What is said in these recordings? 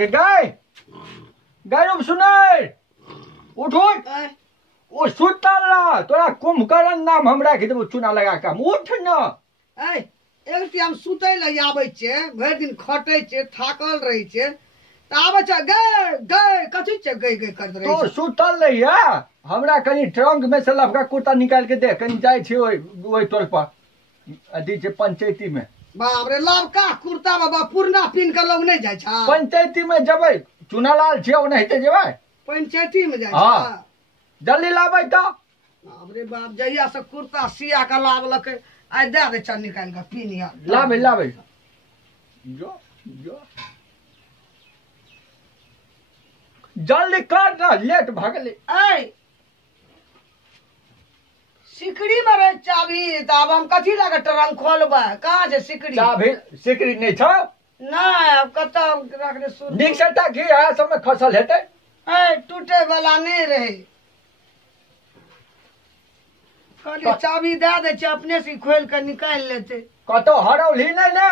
गाय गाय सुनै उठ उठ ओ सुतल रह तोरा कुंभकर्ण नाम हम राखि देबो चूना लगा के उठ न एक टाइम सुतै ल आबै छै भरि दिन खटै छै थाकल रहै छै त आबै छै गए गए कथि छै गए गए करत रहै तो सुतल रहिया हमरा कनी ट्रंक में से लफका कुर्ता निकाल के दे कनी जाय छी ओइ टोल पर अथी छै पंचायती में बाप रे लवका कुर्ता बाबा पूर्णा पिन के लोग नहीं जाय छै पंचायती में जबै चुनालाल छै ओनाहिते जेबै पंचायती में जाय हां छै जल्दी लाबै त बाप रे बाप जहिया से कुर्ता सिया के लावलकै आइ दे दे चल निकाल के पिन यार लाबै लाबै जो जो जल्दी कर ना लेट भ गेलै ऐ सिकड़ी में रहे चाभी त अब हम कथी लगे ट्रंक खोलबै कहाँ छै सिकड़ी चाभी सिकड़ी नहीं छ नहीं अब कत रखने सुन नीक से तक की है सब में फसल हेतै ऐ टूटे वाला नहीं रहे कहली चाभी दे दे छै अपने से खोल के निकाल लेते कतो हरौली नहीं ने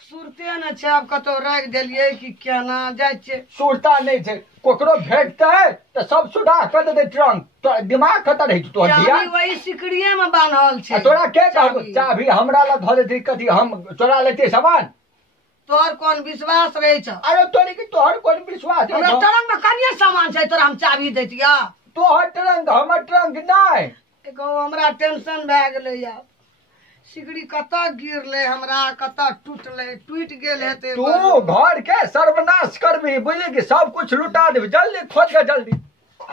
सुरते न छै अब कतो राख देलिए कि केना जाय छै सुरता नहीं छै कोकरो भेटतै त सब सुधा कर देतै ट्रंक तो दिमाग कत रहै तो दिया चाभी वही सिकड़िए में बांधल छै तोरा के कहबो चाभी हमरा ल ध देतै कथी हम चोरा लेतै सामान तोर कोन विश्वास रहे छ अरे तोरी के तोहर कोन विश्वास है हमरा ट्रंक में कनिए सामान छै तोरा हम चाभी दैतिया तोहर ट्रंक हमर ट्रंक नहीं एको हमरा टेंशन भए गेलै यार सिकड़ी कत गिरले हमरा कत टूटले टूट गेल हेते तू घर के सर्वनाश करबी बुझली कि सब कुछ लुटा देबी जल्दी खोज के जल्दी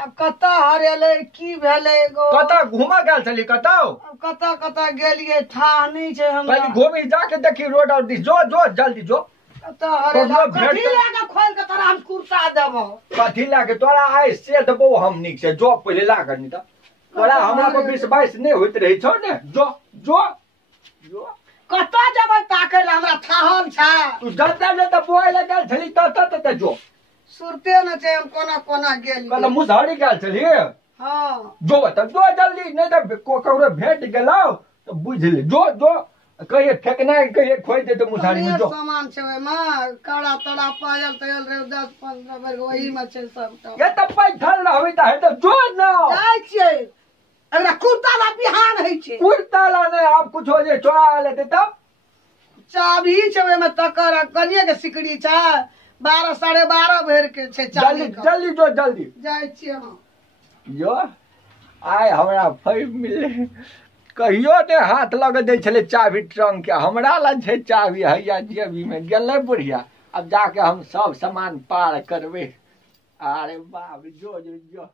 अब कत हरेले की भेले गो कत घुमा गेल छली कत अब कत गेलिए था नहीं छै हमरा पहले घूमी जाके देखी रोड और दिस जो जो जल्दी जो कत हरेले ककरो कथी भेट- लागे खोल के तोरा हम कुर्ता देबो कथी लागे तोरा आइ से देबो हम नीक से जो पहले ला कर नहीं तोरा हमरा पर विश्वास नहीं होइत रही छौ ने जो जो जो कत जेबै ताकै ला हमरा थाहल छै तू जल्दी ले त बोय लगल छली त जो सुरते न छै हम कोना कोना गेलिए कहला मुसहरी गेल छली हां जो त जो जल्दी नहीं त ककरो भेट गेलौ त बुझ ले जो जो कहिए फेंकना कहिए खोज दे तो मुसहरी में जो सामान छै ओय में काड़ा तड़ा पायल तयल रे 10-15 बेर वही में छै सबटा ये त पैठल रहबी त है त जो न जाय छियै हमरा कुर्ता ला बिहान है छै कुर्ता ला नहीं आप कुछ हो जे चोरा लेते तब चाभी छै ओय में तकर कनिए के सिकड़ी छै 12-12:30 भर के छै जल्दी चाभी जल्दी जो जल्दी जाय छियै हम जो आइ हमरा फै मिले कहियो ने हाथ लग दै छले चाभी ट्रंक के हमरा लग छै चाभी हैया जेबी में गेलै बुढ़िया अब जाके हम सब सामान पार करबै अरे बाप जो जो जो